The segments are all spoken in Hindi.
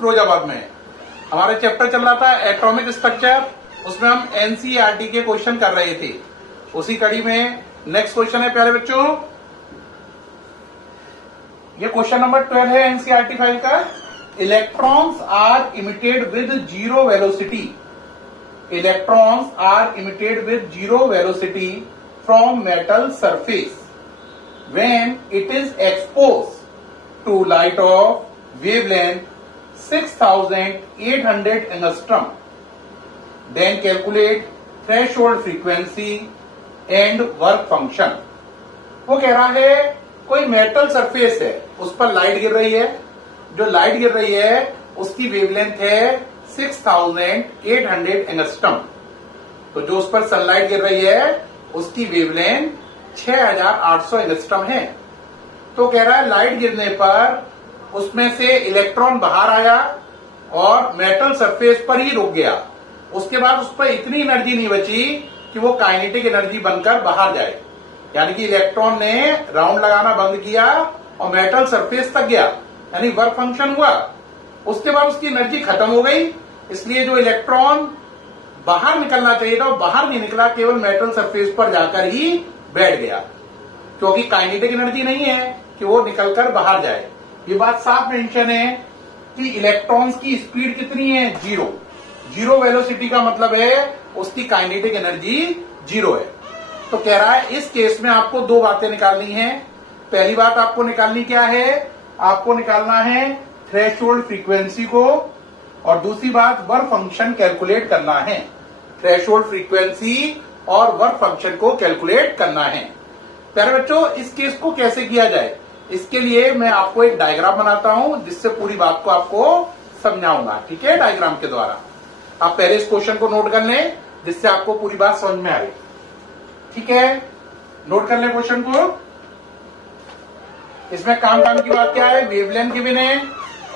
फिरोजाबाद में। हमारा चैप्टर चल रहा था एटॉमिक स्ट्रक्चर, उसमें हम एनसीईआरटी के क्वेश्चन कर रहे थे। उसी कड़ी में नेक्स्ट क्वेश्चन है प्यारे बच्चों, ये क्वेश्चन नंबर 12 है एनसीईआरटी फाइल का। Electrons are emitted with zero velocity, electrons are emitted with zero velocity from metal surface when it is exposed to light of wavelength 6800 angstrom. Then calculate threshold frequency and work function. वो कह रहा है कोई मेटल सरफेस है, उस पर लाइट गिर रही है, जो लाइट गिर रही है उसकी वेवलेंथ है 6800 एंगस्ट्रम। तो जो उस पर सनलाइट गिर रही है उसकी वेवलेंथ 6800 एंगस्ट्रम है। तो कह रहा है लाइट गिरने पर उसमें से इलेक्ट्रॉन बाहर आया और मेटल सरफेस पर ही रुक गया। उसके बाद उस पर इतनी एनर्जी नहीं बची कि वो काइनेटिक एनर्जी बनकर बाहर जाए, यानी कि इलेक्ट्रॉन ने राउंड लगाना बंद किया और मेटल सरफेस तक गया, यानी वर्क फंक्शन हुआ। उसके बाद उसकी एनर्जी खत्म हो गई, इसलिए जो इलेक्ट्रॉन बाहर निकलना चाहिए था वो बाहर नहीं निकला, केवल मेटल सरफेस पर जाकर ही बैठ गया, क्योंकि काइनेटिक एनर्जी नहीं है कि वो निकलकर बाहर जाए। ये बात साफ मेंशन है कि इलेक्ट्रॉन्स की स्पीड कितनी है, जीरो। जीरो वेलोसिटी का मतलब है उसकी काइनेटिक एनर्जी जीरो है। तो कह रहा है इस केस में आपको दो बातें निकालनी है। पहली बात आपको निकालनी क्या है, आपको निकालना है थ्रेशोल्ड फ्रीक्वेंसी को, और दूसरी बात वर्क फंक्शन कैलकुलेट करना है। थ्रेशोल्ड फ्रीक्वेंसी और वर्क फंक्शन को कैलकुलेट करना है। प्यारे बच्चों, इस केस को कैसे किया जाए, इसके लिए मैं आपको एक डायग्राम बनाता हूं जिससे पूरी बात को आपको समझाऊंगा। ठीक है, डायग्राम के द्वारा आप पहले इस क्वेश्चन को नोट कर लें जिससे आपको पूरी बात समझ में आए। ठीक है, नोट कर लें क्वेश्चन को। इसमें काम की बात क्या है, वेवलेंथ गिवन है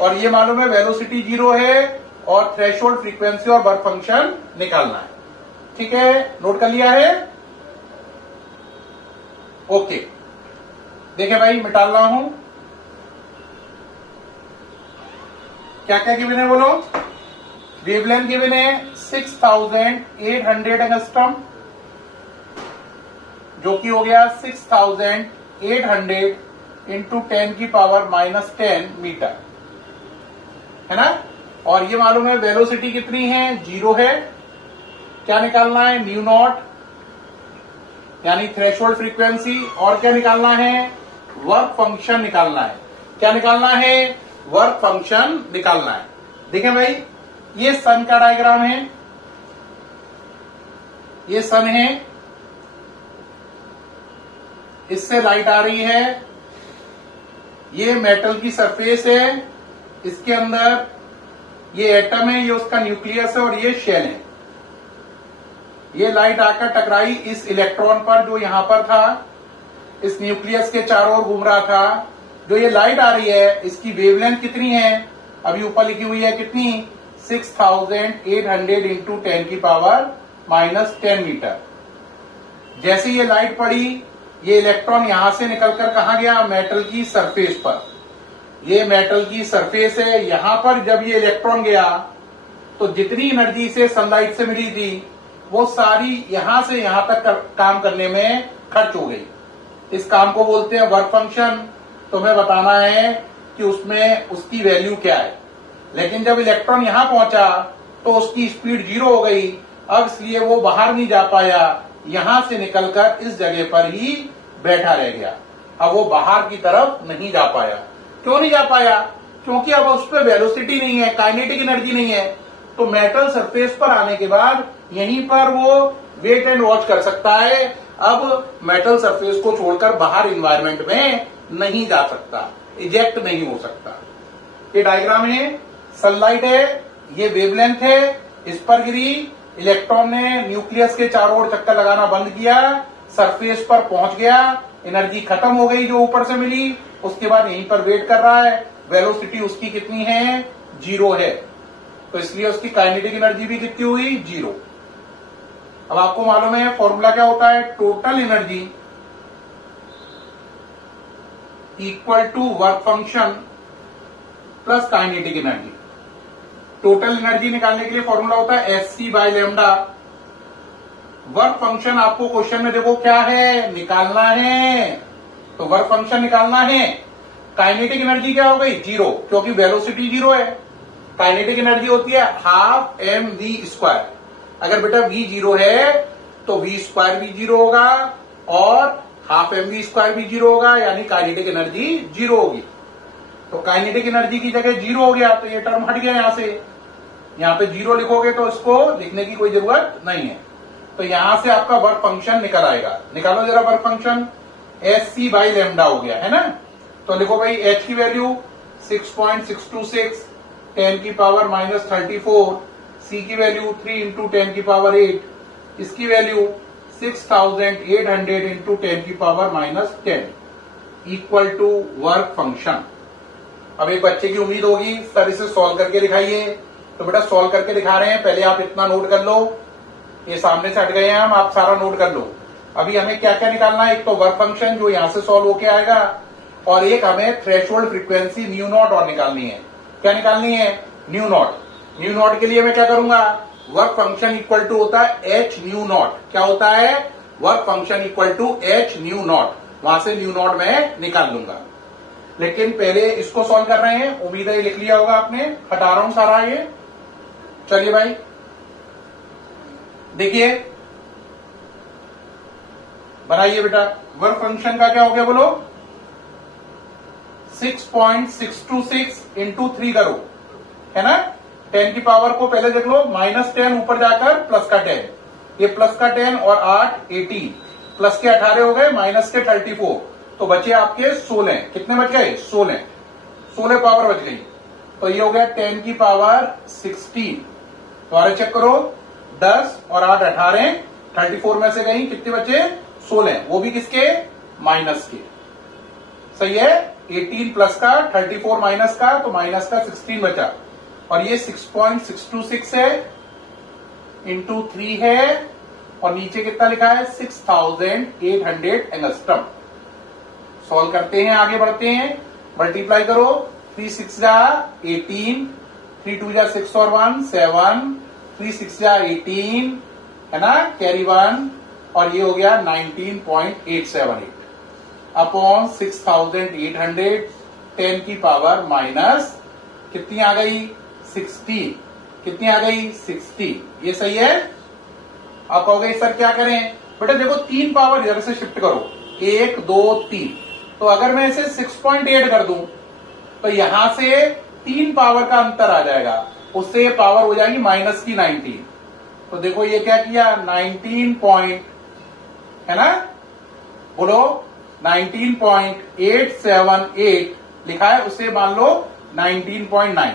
और ये मालूम है वेलोसिटी जीरो है और थ्रेशोल्ड फ्रीक्वेंसी और वर्क फंक्शन निकालना है। ठीक है, नोट कर लिया है। ओके, देखें भाई मिटा रहा हूं, क्या क्या गिवन है बोलो। वेवलेंथ गिवन है 6800 एंगस्ट्रम, जो कि हो गया 6800 इंटू 10 की पावर -10 मीटर, है ना। और ये मालूम है वेलोसिटी कितनी है, जीरो है। क्या निकालना है, न्यू नॉट यानी थ्रेशोल्ड फ्रीक्वेंसी, और क्या निकालना है, वर्क फंक्शन निकालना है। क्या निकालना है, वर्क फंक्शन निकालना है। देखें भाई, ये सन का डायग्राम है, ये सन है, इससे लाइट आ रही है, ये मेटल की सरफेस है, इसके अंदर ये एटम है, ये उसका न्यूक्लियस है और ये शेल है। ये लाइट आकर टकराई इस इलेक्ट्रॉन पर जो यहां पर था, इस न्यूक्लियस के चारों ओर घूम रहा था। जो ये लाइट आ रही है इसकी वेवलेंथ कितनी है, अभी ऊपर लिखी हुई है कितनी, 6800 इंटू 10 की पावर -10 मीटर। जैसे ये लाइट पड़ी, ये इलेक्ट्रॉन यहां से निकलकर कहां गया, मेटल की सरफेस पर। ये मेटल की सरफेस है, यहां पर जब ये इलेक्ट्रॉन गया तो जितनी एनर्जी से सनलाइट से मिली थी वो सारी यहां से यहां तक काम करने में खर्च हो गई। इस काम को बोलते हैं वर्क फंक्शन। तुम्हें बताना है कि उसमें उसकी वैल्यू क्या है। लेकिन जब इलेक्ट्रॉन यहां पहुंचा तो उसकी स्पीड जीरो हो गई, अब इसलिए वो बाहर नहीं जा पाया, यहां से निकलकर इस जगह पर ही बैठा रह गया। अब वो बाहर की तरफ नहीं जा पाया। क्यों नहीं जा पाया, क्योंकि अब उस पर वेलोसिटी नहीं है, काइनेटिक एनर्जी नहीं है। तो मेटल सरफेस पर आने के बाद यहीं पर वो वेट एंड वॉच कर सकता है। अब मेटल सरफेस को छोड़कर बाहर इन्वायरमेंट में नहीं जा सकता, इजेक्ट नहीं हो सकता। ये डायग्राम है, सनलाइट है, ये वेवलेंथ है, इस पर गिरी, इलेक्ट्रॉन ने न्यूक्लियस के चारों ओर चक्कर लगाना बंद किया, सरफेस पर पहुंच गया, एनर्जी खत्म हो गई जो ऊपर से मिली, उसके बाद यहीं पर वेट कर रहा है। वेलोसिटी उसकी कितनी है, जीरो है, तो इसलिए उसकी काइनेटिक एनर्जी भी कितनी हुई, जीरो। अब आपको मालूम है फॉर्मूला क्या होता है, total energy equal to work function plus kinetic energy. Total energy निकालने के लिए फॉर्मूला होता है Sc by lambda. Work function आपको क्वेश्चन में देखो क्या है, निकालना है, तो वर्क फंक्शन निकालना है। काइनेटिक एनर्जी क्या हो गई, जीरो, क्योंकि वेलोसिटी जीरो है। काइनेटिक एनर्जी होती है हाफ mv²। अगर बेटा v जीरो है तो v² भी जीरो होगा और हाफ mv² भी जीरो होगा, यानी काइनेटिक एनर्जी जीरो होगी। तो काइनेटिक एनर्जी की जगह जीरो हो गया तो ये टर्म हट गया यहां से। यहां पे जीरो लिखोगे तो इसको लिखने की कोई जरूरत नहीं है। तो यहां से आपका वर्क फंक्शन निकल आएगा। निकालो जरा work function, Sc by lambda हो गया है ना। तो लिखो भाई h की वैल्यू 6.626 10 की पावर -34, c की वैल्यू 3 इंटू 10 की पावर 8, इसकी वैल्यू 6800 इंटू 10 की power -10 equal to work function. अब एक बच्चे की उम्मीद होगी सर इसे सॉल्व करके दिखाइए, तो बेटा सॉल्व करके दिखा रहे हैं। पहले आप इतना नोट कर लो, ये सामने से हट गए हैं हम, आप सारा नोट कर लो। अभी हमें क्या क्या निकालना है, एक तो वर्क फंक्शन जो यहां से सॉल्व होके आएगा, और एक हमें थ्रेशोल्ड फ्रीक्वेंसी न्यू नॉट और निकालनी है। क्या निकालनी है, न्यू नॉट। न्यू नॉट के लिए मैं क्या करूंगा, वर्क फंक्शन इक्वल टू होता है h न्यू नॉट। क्या होता है, work function equal to h nu naught, वहां से न्यू नॉट मैं निकाल लूंगा। लेकिन पहले इसको सॉल्व कर रहे हैं, उम्मीद है लिख लिया होगा आपने, हटा रहा हूं सारा ये। चलिए भाई देखिए, बनाइए बेटा। वर्क फंक्शन का क्या हो गया बोलो, 6.626 इंटू 3 करो, है ना। 10 की पावर को पहले देख लो, -10 ऊपर जाकर प्लस का 10, ये प्लस का 10 और 8 18, प्लस के 18 हो गए, माइनस के 34, तो बचे आपके 16। कितने बच गए, 16 पावर बच गई। तो ये हो गया 10 की पावर 16। दोबारा चेक करो, 10 और 8 18, 34 में से गई, कितने बचे, 16, वो भी किसके, माइनस के। सही है, 18 प्लस का, 34 माइनस का, तो माइनस का 16 बचा। और ये 6.626 है, इंटू 3 है, और नीचे कितना लिखा है, 6800 एंगस्ट्रम। सॉल्व करते हैं, आगे बढ़ते हैं, मल्टीप्लाई करो, 3 6 जा 18, 3 2 जा 6 और 1 7, 3 6 जा 18, है ना, कैरी 1, और ये हो गया 19.878 अपॉन 6800, 10 की पावर माइनस कितनी आ गई, 60। कितनी आ गई, 60। ये सही है। आप कहोगे सर क्या करें, बेटा देखो 3 पावर इधर से शिफ्ट करो, 1 2 3, तो अगर मैं इसे 6.8 कर दूं तो यहां से 3 पावर का अंतर आ जाएगा, उससे ये पावर हो जाएगी माइनस की 19। तो देखो ये क्या किया, 19 पॉइंट, है ना, बोलो 19.878 लिखा है, उसे मान लो 19.9,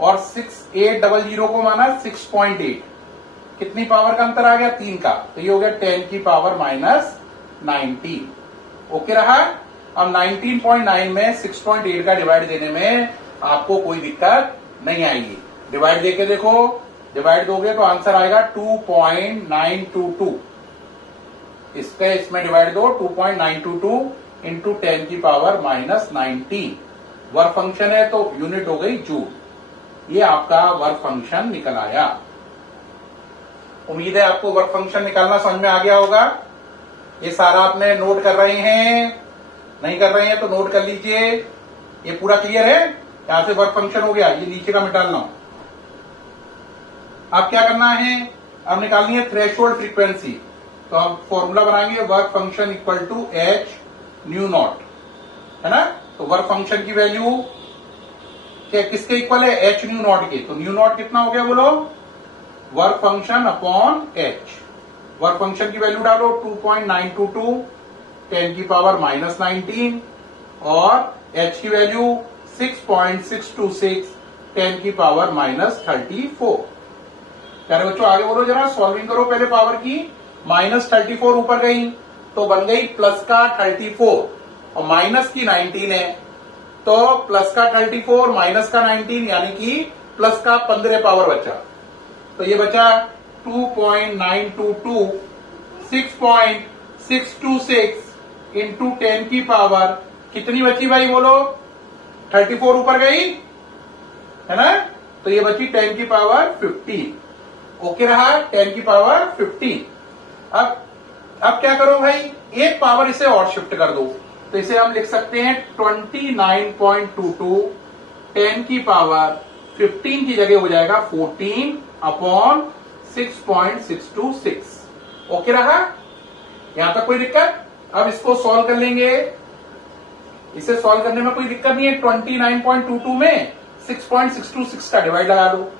और 6800 को माना 6.8, कितनी पावर का अंतर आ गया, 3 का, तो ये हो गया 10 की पावर -19। ओके रहा। अब 19.9 में 6.8 का डिवाइड देने में आपको कोई दिक्कत नहीं आएगी। डिवाइड देके देखो, डिवाइड दोगे तो आंसर आएगा 2.922। इसमें डिवाइड दो, 2.922 इंटू 10 की पावर -19। वर्क फंक्शन है तो यूनिट हो गई जूल। ये आपका वर्क फंक्शन निकल आया। उम्मीद है आपको वर्क फंक्शन निकालना समझ में आ गया होगा। ये सारा आपने नोट कर रहे हैं, नहीं कर रहे हैं तो नोट कर लीजिए। ये पूरा क्लियर है, यहां से वर्क फंक्शन हो गया, ये नीचे का मिटाना। अब क्या करना है, अब निकालनी है थ्रेशोल्ड फ्रीक्वेंसी। तो हम फॉर्मूला बनाएंगे, work function equal to h nu naught, है ना। तो वर्क फंक्शन की वैल्यू क्या किसके इक्वल है, h न्यू नॉट के। तो न्यू नॉट कितना हो गया बोलो, work function upon h। Work function की वैल्यू डालो, 2.922, 10 की पावर -19, और h की वैल्यू 6.626, 10 की पावर -34। प्यारे बच्चों आगे बोलो जरा, सॉल्विंग करो पहले पावर की। -34 ऊपर गई तो बन गई प्लस का 34, और माइनस की 19 है, तो प्लस का 34 माइनस का 19, यानी कि प्लस का 15 पावर बचा। तो ये बचा 2.922, 6.626 इंटू 10 की पावर कितनी बची भाई बोलो, 34 ऊपर गई, है ना, तो ये बची 10 की पावर 15। ओके रहा 10 की पावर 15। अब क्या करो भाई, एक पावर इसे और शिफ्ट कर दो, तो इसे हम लिख सकते हैं 29.22 10 की पावर 15 की जगह हो जाएगा 14 अपॉन 6.626। ओके रहा, यहां तक कोई दिक्कत? अब इसको सॉल्व कर लेंगे। इसे सॉल्व करने में कोई दिक्कत नहीं है। 29.22 में 6.626 का डिवाइड लगा दो।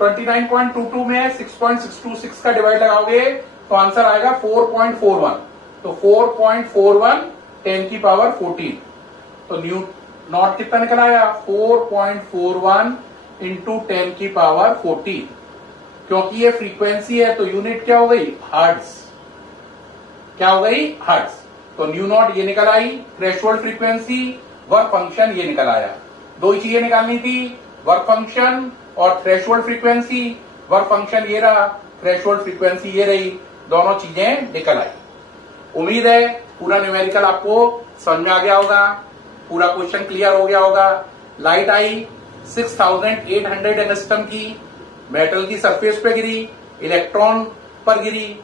29.22 में 6.626 का डिवाइड लगाओगे तो आंसर आएगा 4.41। तो 4.41 10 की पावर 14। तो न्यू नॉट कितना निकल आया? 4.41 इंटू 10 की पावर 14। क्योंकि ये फ्रीक्वेंसी है तो यूनिट क्या हो गई? हर्ट्ज। क्या हो गई? हर्ट्ज। तो न्यू नॉट ये निकल आई, थ्रेशोल्ड फ्रीक्वेंसी, वर्क फंक्शन ये निकल आया। दो ही चीजें निकालनी थी, वर्क फंक्शन और थ्रेशोल्ड फ्रीक्वेंसी। वर्क फंक्शन ये रहा, थ्रेशोल्ड फ्रीक्वेंसी ये रही, दोनों चीजें निकल आई। उम्मीद है पूरा न्यूमेरिकल आपको समझ में आ गया होगा, पूरा क्वेश्चन क्लियर हो गया होगा। लाइट आई 6800 एंगस्ट्रम की, मेटल की सरफेस पे गिरी, इलेक्ट्रॉन पर गिरी।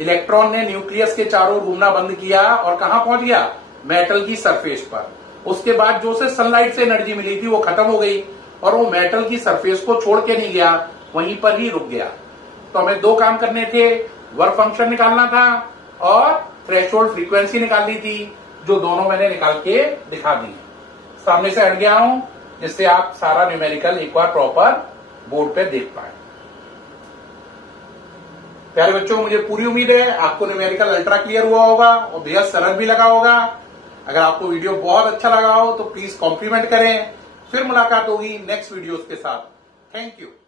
इलेक्ट्रॉन ने न्यूक्लियस के चारों घूमना बंद किया और कहां पहुंच गया? मेटल की सरफेस पर। उसके बाद जो से सनलाइट से एनर्जी मिली थी वो खत्म हो गई और वो मेटल की सरफेस को छोड़ के नहीं गया, वहीं पर ही रुक गया। तो हमें दो काम करने थे, वर्क फंक्शन निकालना था और थ्रेशोल्ड फ्रीक्वेंसी निकालनी थी, जो दोनों मैंने निकाल के दिखा दी। सामने से हट गया हूं जिससे आप सारा न्यूमेरिकल एक बार प्रॉपर बोर्ड पे देख पाए। प्यारे बच्चों, मुझे पूरी उम्मीद है आपको न्यूमेरिकल अल्ट्रा क्लियर हुआ होगा और बेहद सरल भी लगा होगा। अगर आपको वीडियो बहुत अच्छा लगा हो तो प्लीज कॉम्प्लीमेंट करें। फिर मुलाकात होगी नेक्स्ट वीडियोस के साथ। Thank you.